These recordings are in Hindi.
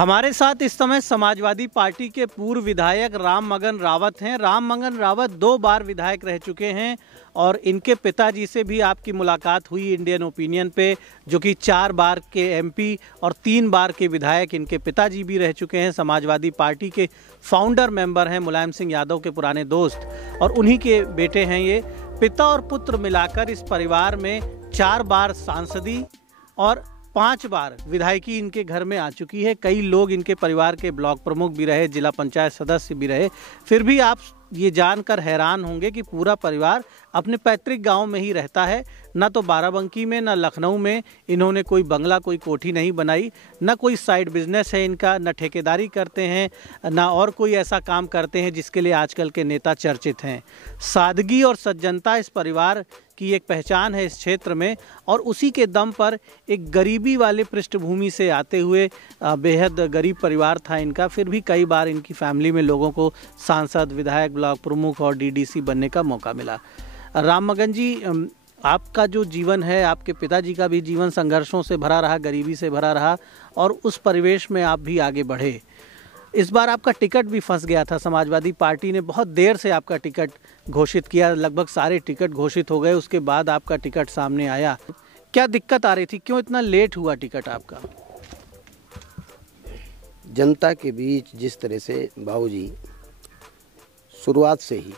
हमारे साथ इस समय समाजवादी पार्टी के पूर्व विधायक राममगन रावत हैं। राममगन रावत 2 बार विधायक रह चुके हैं और इनके पिताजी से भी आपकी मुलाकात हुई इंडियन ओपिनियन पे, जो कि 4 बार के एमपी और 3 बार के विधायक इनके पिताजी भी रह चुके हैं। समाजवादी पार्टी के फाउंडर मेंबर हैं, मुलायम सिंह यादव के पुराने दोस्त, और उन्हीं के बेटे हैं ये। पिता और पुत्र मिलाकर इस परिवार में 4 बार सांसदी और 5 बार विधायकी इनके घर में आ चुकी है। कई लोग इनके परिवार के ब्लॉक प्रमुख भी रहे, जिला पंचायत सदस्य भी रहे। फिर भी आप ये जानकर हैरान होंगे कि पूरा परिवार अपने पैतृक गांव में ही रहता है। ना तो बाराबंकी में, ना लखनऊ में इन्होंने कोई बंगला, कोई कोठी नहीं बनाई, ना कोई साइड बिजनेस है इनका, ना ठेकेदारी करते हैं, ना और कोई ऐसा काम करते हैं जिसके लिए आजकल के नेता चर्चित हैं। सादगी और सज्जनता इस परिवार की एक पहचान है इस क्षेत्र में, और उसी के दम पर एक गरीबी वाले पृष्ठभूमि से आते हुए बेहद गरीब परिवार था इनका। फिर भी कई बार इनकी फैमिली में लोगों को सांसद, विधायक, ब्लॉक प्रमुख और डीडीसी बनने का मौका मिला। राममगन जी, आपका जो जीवन है, आपके पिताजी का भी जीवन संघर्षों से भरा रहा, गरीबी से भरा रहा, और उस परिवेश में आप भी आगे बढ़े। इस बार आपका टिकट भी फंस गया था। समाजवादी पार्टी ने बहुत देर से आपका टिकट घोषित किया, लगभग सारे टिकट घोषित हो गए, उसके बाद आपका टिकट सामने आया। क्या दिक्कत आ रही थी, क्यों इतना लेट हुआ टिकट आपका? जनता के बीच जिस तरह से बाबूजी शुरुआत से ही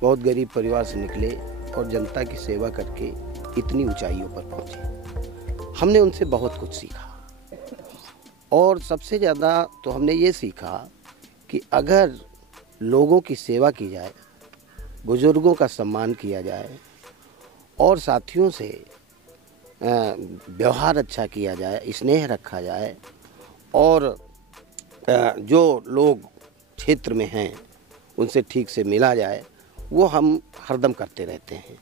बहुत गरीब परिवार से निकले और जनता की सेवा करके इतनी ऊंचाइयों पर पहुंचे, हमने उनसे बहुत कुछ सीखा। और सबसे ज़्यादा तो हमने ये सीखा कि अगर लोगों की सेवा की जाए, बुजुर्गों का सम्मान किया जाए और साथियों से व्यवहार अच्छा किया जाए, स्नेह रखा जाए, और जो लोग क्षेत्र में हैं उनसे ठीक से मिला जाए, वो हम हरदम करते रहते हैं।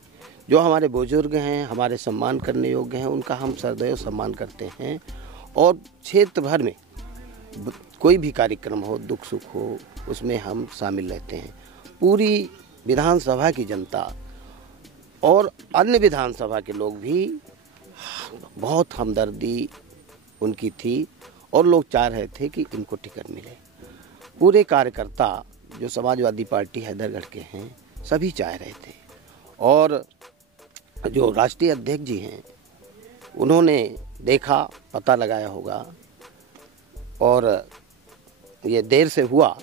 जो हमारे बुजुर्ग हैं, हमारे सम्मान करने योग्य हैं, उनका हम सदैव सम्मान करते हैं। और क्षेत्र भर में कोई भी कार्यक्रम हो, दुख सुख हो, उसमें हम शामिल रहते हैं। पूरी विधानसभा की जनता और अन्य विधानसभा के लोग भी बहुत हमदर्दी उनकी थी और लोग चाह रहे थे कि इनको टिकट मिले। पूरे कार्यकर्ता जो समाजवादी पार्टी हैदरगढ़ के हैं सभी चाह रहे थे, और जो राष्ट्रीय अध्यक्ष जी हैं उन्होंने देखा, पता लगाया होगा, और ये देर से हुआ।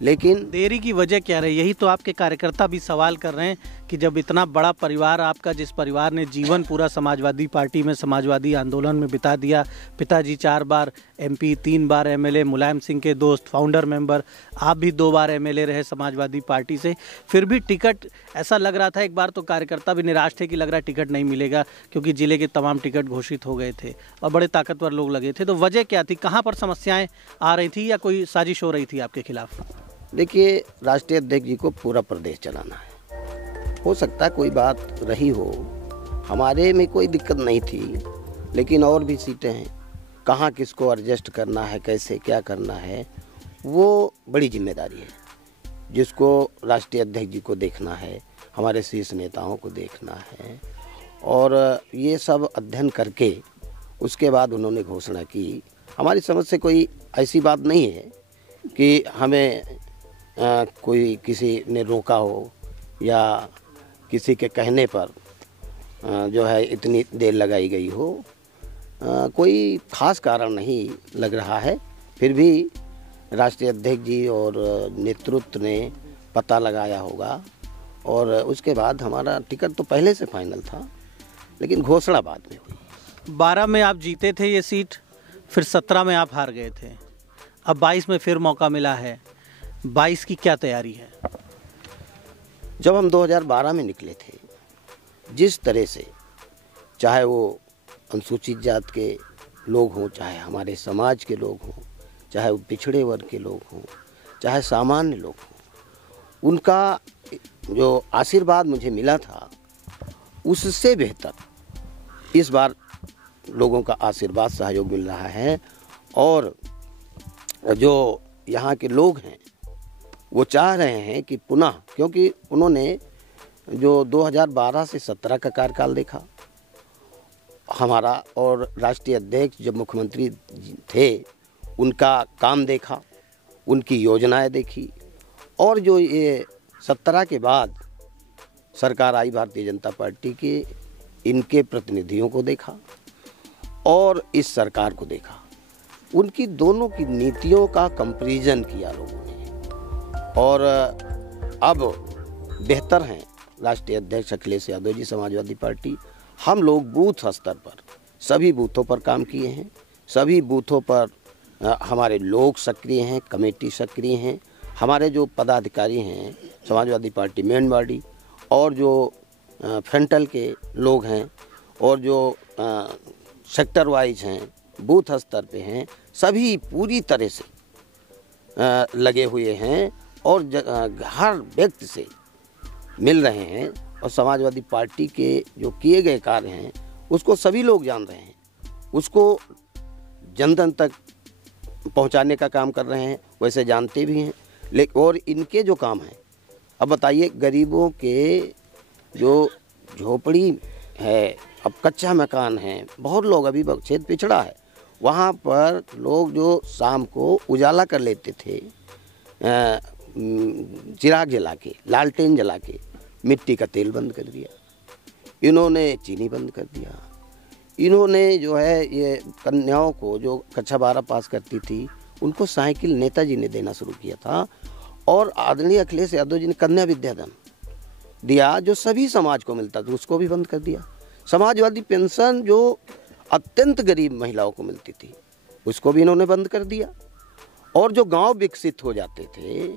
लेकिन देरी की वजह क्या रही? यही तो आपके कार्यकर्ता भी सवाल कर रहे हैं कि जब इतना बड़ा परिवार आपका, जिस परिवार ने जीवन पूरा समाजवादी पार्टी में, समाजवादी आंदोलन में बिता दिया, पिताजी 4 बार एमपी, 3 बार एमएलए, मुलायम सिंह के दोस्त, फाउंडर मेंबर, आप भी 2 बार एमएलए रहे समाजवादी पार्टी से, फिर भी टिकट ऐसा लग रहा था, एक बार तो कार्यकर्ता भी निराश थे कि लग रहा टिकट नहीं मिलेगा, क्योंकि जिले के तमाम टिकट घोषित हो गए थे और बड़े ताकतवर लोग लगे थे। तो वजह क्या थी? कहाँ पर समस्याएँ आ रही थी या कोई साजिश हो रही थी आपके खिलाफ? देखिए, राष्ट्रीय अध्यक्ष जी को पूरा प्रदेश चलाना है। हो सकता है कोई बात रही हो, हमारे में कोई दिक्कत नहीं थी, लेकिन और भी सीटें हैं, कहाँ किसको एडजस्ट करना है, कैसे क्या करना है, वो बड़ी जिम्मेदारी है जिसको राष्ट्रीय अध्यक्ष जी को देखना है, हमारे शीर्ष नेताओं को देखना है। और ये सब अध्ययन करके उसके बाद उन्होंने घोषणा की। हमारी समझ से कोई ऐसी बात नहीं है कि हमें कोई किसी ने रोका हो या किसी के कहने पर जो है इतनी देर लगाई गई हो। कोई ख़ास कारण नहीं लग रहा है। फिर भी राष्ट्रीय अध्यक्ष जी और नेतृत्व ने पता लगाया होगा, और उसके बाद हमारा टिकट तो पहले से फाइनल था, लेकिन घोषणा बाद में हुई। 12 में आप जीते थे ये सीट, फिर 17 में आप हार गए थे, अब 22 में फिर मौका मिला है। 22 की क्या तैयारी है? जब हम 2012 में निकले थे, जिस तरह से चाहे वो अनुसूचित जात के लोग हों, चाहे हमारे समाज के लोग हों, चाहे वो पिछड़े वर्ग के लोग हों, चाहे सामान्य लोग हों, उनका जो आशीर्वाद मुझे मिला था उससे बेहतर इस बार लोगों का आशीर्वाद, सहयोग मिल रहा है। और जो यहाँ के लोग हैं वो चाह रहे हैं कि पुनः, क्योंकि उन्होंने जो 2012 से 17 का कार्यकाल देखा हमारा, और राष्ट्रीय अध्यक्ष जब मुख्यमंत्री थे उनका काम देखा, उनकी योजनाएं देखी, और जो ये 17 के बाद सरकार आई भारतीय जनता पार्टी के, इनके प्रतिनिधियों को देखा और इस सरकार को देखा। उनकी दोनों की नीतियों का कंपैरिजन किया लोगों ने, और अब बेहतर हैं राष्ट्रीय अध्यक्ष अखिलेश यादव जी, समाजवादी पार्टी। हम लोग बूथ स्तर पर सभी बूथों पर काम किए हैं, सभी बूथों पर हमारे लोग सक्रिय हैं, कमेटी सक्रिय हैं, हमारे जो पदाधिकारी हैं समाजवादी पार्टी मेन बॉडी, और जो फ्रंटल के लोग हैं, और जो सेक्टर वाइज हैं, बूथ स्तर पे हैं, सभी पूरी तरह से लगे हुए हैं और हर व्यक्ति से मिल रहे हैं, और समाजवादी पार्टी के जो किए गए कार्य हैं उसको सभी लोग जान रहे हैं, उसको जन जन तक पहुंचाने का काम कर रहे हैं, वैसे जानते भी हैं। लेकिन और इनके जो काम हैं, अब बताइए, गरीबों के जो झोपड़ी है, अब कच्चा मकान है, बहुत लोग, अभी क्षेत्र पिछड़ा है, वहाँ पर लोग जो शाम को उजाला कर लेते थे चिराग जला के, लालटेन जला के, मिट्टी का तेल बंद कर दिया, इन्होंने चीनी बंद कर दिया, इन्होंने जो है ये कन्याओं को जो कक्षा 12 पास करती थी उनको साइकिल नेताजी ने देना शुरू किया था, और आदरणीय अखिलेश यादव जी ने कन्या विद्याधन दिया जो सभी समाज को मिलता था, उसको भी बंद कर दिया। समाजवादी पेंशन जो अत्यंत गरीब महिलाओं को मिलती थी उसको भी इन्होंने बंद कर दिया। और जो गांव विकसित हो जाते थे,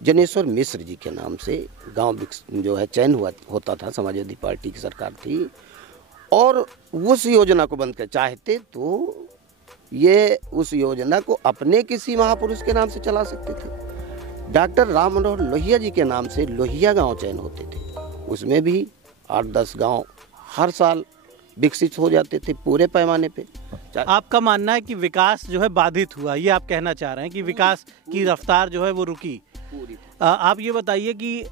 जनेश्वर मिश्र जी के नाम से गांव जो है चयन होता था, समाजवादी पार्टी की सरकार थी, और उस योजना को बंद कर चाहते तो ये उस योजना को अपने किसी महापुरुष के नाम से चला सकते थे। डॉक्टर राम मनोहर लोहिया जी के नाम से लोहिया गांव चयन होते थे, उसमें भी 8-10 गांव हर साल विकसित हो जाते थे पूरे पैमाने पे। आपका मानना है कि विकास जो है बाधित हुआ, ये आप कहना चाह रहे हैं कि विकास की रफ्तार जो है वो रुकी। आप ये बताइए कि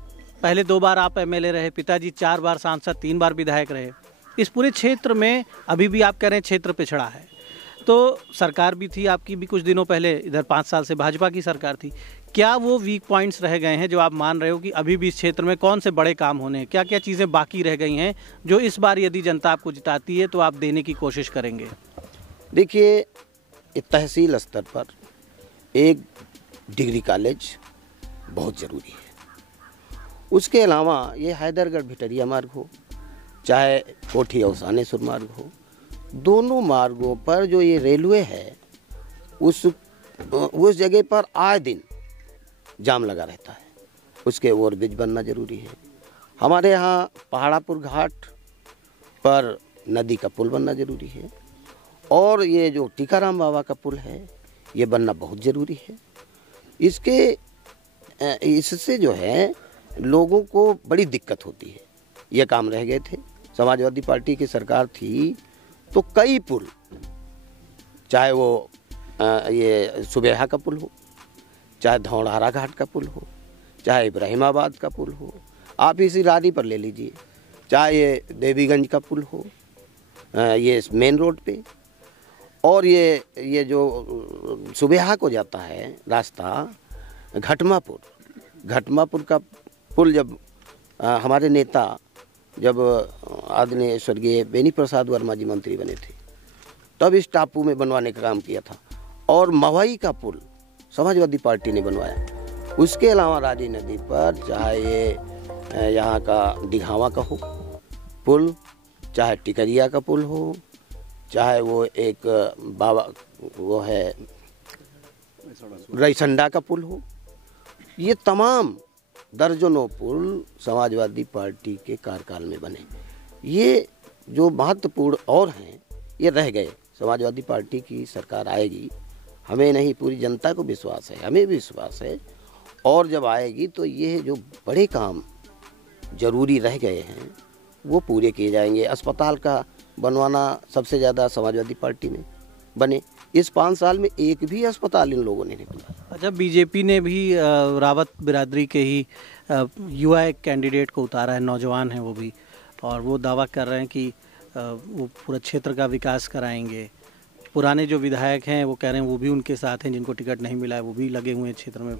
पहले 2 बार आप एमएलए रहे, पिताजी 4 बार सांसद, 3 बार विधायक रहे, इस पूरे क्षेत्र में अभी भी आप कह रहे हैं क्षेत्र पिछड़ा है, तो सरकार भी थी आपकी भी कुछ दिनों पहले, इधर 5 साल से भाजपा की सरकार थी, क्या वो वीक पॉइंट्स रह गए हैं जो आप मान रहे हो कि अभी भी इस क्षेत्र में कौन से बड़े काम होने हैं, क्या क्या चीज़ें बाकी रह गई हैं जो इस बार यदि जनता आपको जिताती है तो आप देने की कोशिश करेंगे? देखिए, तहसील स्तर पर एक डिग्री कॉलेज बहुत ज़रूरी है। उसके अलावा ये हैदरगढ़ भिटरिया मार्ग हो, चाहे कोठी औसानेश्वर मार्ग हो, दोनों मार्गों पर जो ये रेलवे है उस जगह पर आए दिन जाम लगा रहता है, उसके ओवरब्रिज बनना जरूरी है। हमारे यहाँ पहाड़ापुर घाट पर नदी का पुल बनना जरूरी है, और ये जो टीकाराम बाबा का पुल है ये बनना बहुत ज़रूरी है। इससे जो है लोगों को बड़ी दिक्कत होती है, ये काम रह गए थे। समाजवादी पार्टी की सरकार थी तो कई पुल, चाहे वो ये सुबेहा का पुल हो, चाहे धौड़ारा घाट का पुल हो, चाहे इब्राहिमाबाद का पुल हो, आप इसी रारी पर ले लीजिए, चाहे ये देवीगंज का पुल हो, ये मेन रोड पे, और ये जो सुबेहा को जाता है रास्ता घटमापुर का पुल, जब हमारे नेता जब आदरणीय स्वर्गीय बेनी प्रसाद वर्मा जी मंत्री बने थे तब इस टापू में बनवाने का काम किया था, और मवई का पुल समाजवादी पार्टी ने बनवाया। उसके अलावा राजी नदी पर चाहे ये यहाँ का दिघावा का हो पुल, चाहे टिकरिया का पुल हो, चाहे वो एक बाबा वो है रईसंडा का पुल हो, ये तमाम दर्जनों पुल समाजवादी पार्टी के कार्यकाल में बने। ये जो महत्वपूर्ण और हैं ये रह गए। समाजवादी पार्टी की सरकार आएगी, हमें नहीं पूरी जनता को विश्वास है, हमें भी विश्वास है, और जब आएगी तो ये जो बड़े काम जरूरी रह गए हैं वो पूरे किए जाएंगे। अस्पताल का बनवाना सबसे ज़्यादा समाजवादी पार्टी में बने, इस 5 साल में एक भी अस्पताल इन लोगों ने नहीं बनाया। अच्छा, बीजेपी ने भी रावत बिरादरी के ही युवा एक कैंडिडेट को उतारा है, नौजवान है वो भी, और वो दावा कर रहे हैं कि वो पूरा क्षेत्र का विकास कराएंगे। पुराने जो विधायक हैं वो कह रहे हैं वो भी उनके साथ हैं, जिनको टिकट नहीं मिला है वो भी लगे हुए हैं क्षेत्र में,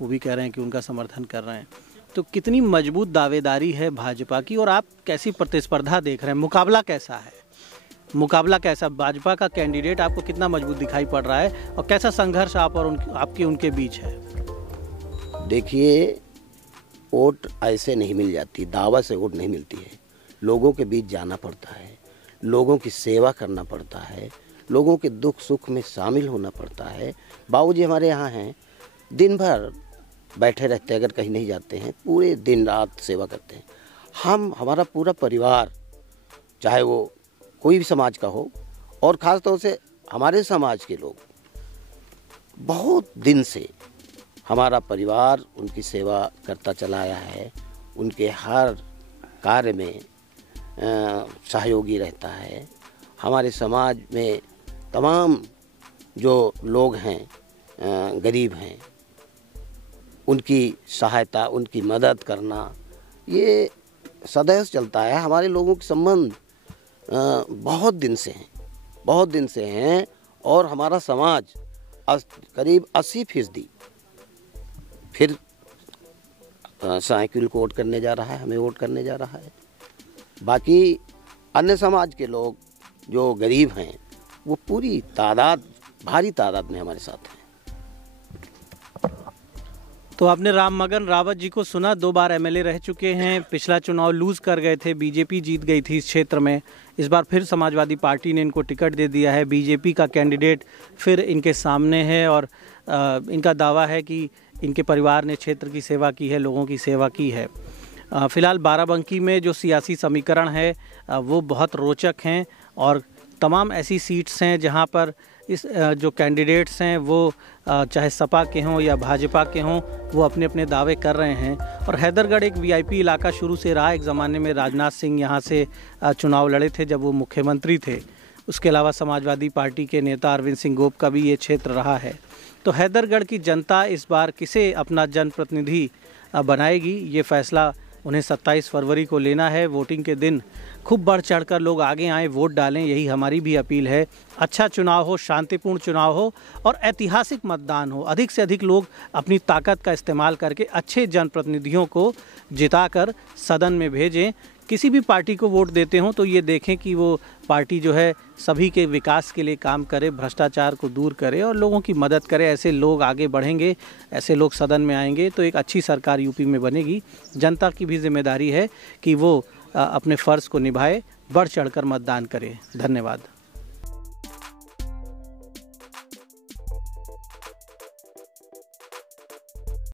वो भी कह रहे हैं कि उनका समर्थन कर रहे हैं। तो कितनी मजबूत दावेदारी है भाजपा की, और आप कैसी प्रतिस्पर्धा देख रहे हैं? मुकाबला कैसा है? मुकाबला कैसा, भाजपा का कैंडिडेट आपको कितना मजबूत दिखाई पड़ रहा है, और कैसा संघर्ष आप और आपके उनके बीच है? देखिए, वोट ऐसे नहीं मिल जाती, दावा से वोट नहीं मिलती है। लोगों के बीच जाना पड़ता है, लोगों की सेवा करना पड़ता है, लोगों के दुख सुख में शामिल होना पड़ता है। बाबूजी हमारे यहाँ हैं, दिन भर बैठे रहते हैं, अगर कहीं नहीं जाते हैं पूरे दिन रात सेवा करते हैं। हमारा पूरा परिवार, चाहे वो कोई भी समाज का हो, और ख़ास तौर से हमारे समाज के लोग, बहुत दिन से हमारा परिवार उनकी सेवा करता चला आया है। उनके हर कार्य में सहयोगी रहता है। हमारे समाज में तमाम जो लोग हैं, गरीब हैं, उनकी सहायता, उनकी मदद करना, ये सदैव चलता है। हमारे लोगों के संबंध बहुत दिन से हैं, और हमारा समाज करीब 80% फिर साइकिल को वोट करने जा रहा है, हमें वोट करने जा रहा है। बाकी अन्य समाज के लोग जो गरीब हैं वो पूरी तादाद, भारी तादाद में हमारे साथ हैं। तो आपने राममगन रावत जी को सुना, 2 बार एमएलए रह चुके हैं, पिछला चुनाव लूज़ कर गए थे, बीजेपी जीत गई थी इस क्षेत्र में। इस बार फिर समाजवादी पार्टी ने इनको टिकट दे दिया है, बीजेपी का कैंडिडेट फिर इनके सामने है, और इनका दावा है कि इनके परिवार ने क्षेत्र की सेवा की है, लोगों की सेवा की है। फ़िलहाल बाराबंकी में जो सियासी समीकरण है वो बहुत रोचक हैं, और तमाम ऐसी सीट्स हैं जहां पर इस जो कैंडिडेट्स हैं वो चाहे सपा के हों या भाजपा के हों, वो अपने अपने दावे कर रहे हैं। और हैदरगढ़ एक वीआईपी इलाका शुरू से रहा। एक ज़माने में राजनाथ सिंह यहाँ से चुनाव लड़े थे जब वो मुख्यमंत्री थे। उसके अलावा समाजवादी पार्टी के नेता अरविंद सिंह गोप का भी ये क्षेत्र रहा है। तो हैदरगढ़ की जनता इस बार किसे अपना जनप्रतिनिधि बनाएगी, ये फैसला उन्हें 27 फरवरी को लेना है। वोटिंग के दिन खूब बढ़ चढ़कर लोग आगे आएँ, वोट डालें, यही हमारी भी अपील है। अच्छा चुनाव हो, शांतिपूर्ण चुनाव हो और ऐतिहासिक मतदान हो। अधिक से अधिक लोग अपनी ताकत का इस्तेमाल करके अच्छे जनप्रतिनिधियों को जिताकर सदन में भेजें। किसी भी पार्टी को वोट देते हों तो ये देखें कि वो पार्टी जो है सभी के विकास के लिए काम करे, भ्रष्टाचार को दूर करे और लोगों की मदद करे। ऐसे लोग आगे बढ़ेंगे, ऐसे लोग सदन में आएंगे तो एक अच्छी सरकार यूपी में बनेगी। जनता की भी जिम्मेदारी है कि वो अपने फ़र्ज़ को निभाए, बढ़ चढ़कर मतदान करे। धन्यवाद।